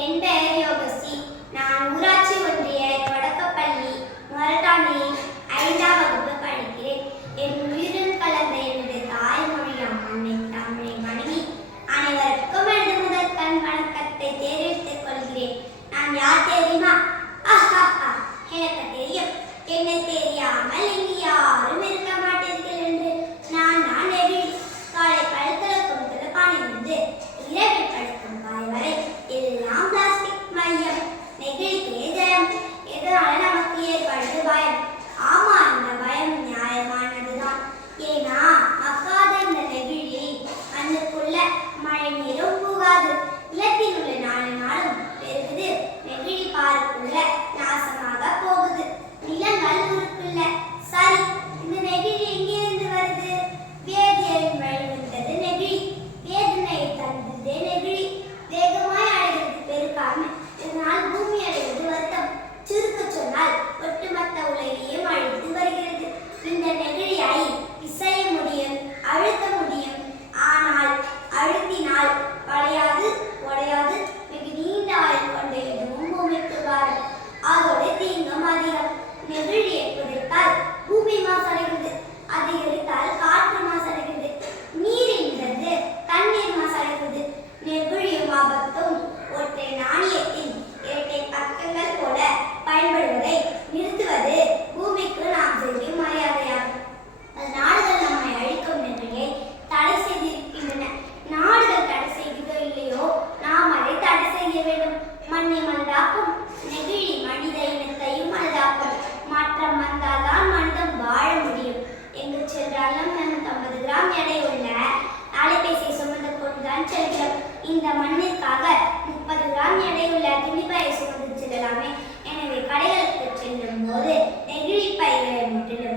என் பெயர் யோகஸ்ரீ. நான் ஊராட்சி ஒன்றிய தொடக்கப்பள்ளி மொரட்டாண்டியில் 5ஆம் வகுப்பு படிக்கிறேன். என் உயிருடன் கலந்த எனது தாய்மொழியாம் அன்னை தமிழை வணங்கி அனைவருக்கும் எனது முதல் கண் வணக்கத்தை தெரிவித்துக் கொள்கிறேன். நான் யார் தெரியுமா? எனக்கு தெரியும். என்னை தெரியாமல் இங்கு யாரும் இருக்க மாட்டீர்கள் என்று. நான் தான் நெகிழி. காலை பழுத்தளக்கும் துளப்பானிலிருந்து இரவில் படுக்கும் காய் வரை எல்லாம் பிளாஸ்டிக் மையம். நெகிழிக்கே ஜெயம். எதனால நமக்கு ஏற்படுது பயம்? ஆமா, இந்த பயம் நியாயமானதுதான். ஏன்னா மக்காத இந்த நெகிழி மண்ணுக்குள்ள மழை நீரும் போகாது. நிலத்தில் உள்ள நாளும் பெருகுது. நெகிழி பாருக்குள்ள நாசமாக போகுது. நிலங்கள் ஊருக்குள்ள. சரி, இந்த நெகிழி எங்கிருந்து வருது? வேதியரின் வழி வந்தது நெகிழி. வேதனையை தந்தது நெகிழி. வேகமாய் அடைகிறது பெருக்காம. இதனால் பூமி அடைவது வருத்தம். சுருக்க சொன்னால் ஒட்டுமொத்த உலகையும் அழித்து வருகிறது. இந்த நெகிழியை பிசைய முடியும், அழுத்த முடியும். ஆனால் அழுத்தினால் வளையாது, உடையாது. மிக நீண்ட ஆயுள் கொண்ட எதுவும் பூமிக்கு வரும். அதோட தீங்கும் அதிகம். நெகிழியை புதைத்தால் பூமி மாசடைகிறது. அதை எரித்தால் காற்று மாசடைகிறது. நீரின்றது தண்ணீர் மாசடைகிறது. நெகிழியும் ஆபத்தும் ஒற்றை நாணயத்தின் இரட்டை பக்கங்கள் போல பயன்படுவதை நிறுத்துவது பூமிக்கு நாம் செய்யும் மரியாதையாகும். நாடுகள் நம்மை அழிக்கும் நெகிழியை தடை செய்திருக்கின்றன. நாடுகள் தடை செய்கிறதோ இல்லையோ, நாம் அதை தடை செய்ய வேண்டும். மண்ணை மனதாக்கும் நெகிழி மனித இனத்தையும் மனதாக்கும். மாற்றம் வந்தால்தான் மனிதம் வாழ முடியும். எங்கு சென்றாலும் 50 கிராம் எடை உள்ள அலைபேசியை சுமந்து கொண்டுதான் செல்கிறோம். இந்த மண்ணிற்காக 30 கிராம் எடை உள்ள துணிப்பையை சுமந்து செல்லலாமே. எனவே கடைகளுக்கு செல்லும் போது நெகிழி பைகளை முற்றிலும்